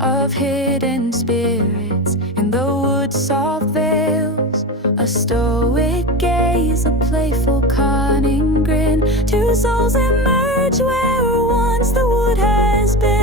of hidden spirits in the wood's soft veils. A stoic gaze, a playful cunning grin. Two souls emerge where once the wood has been.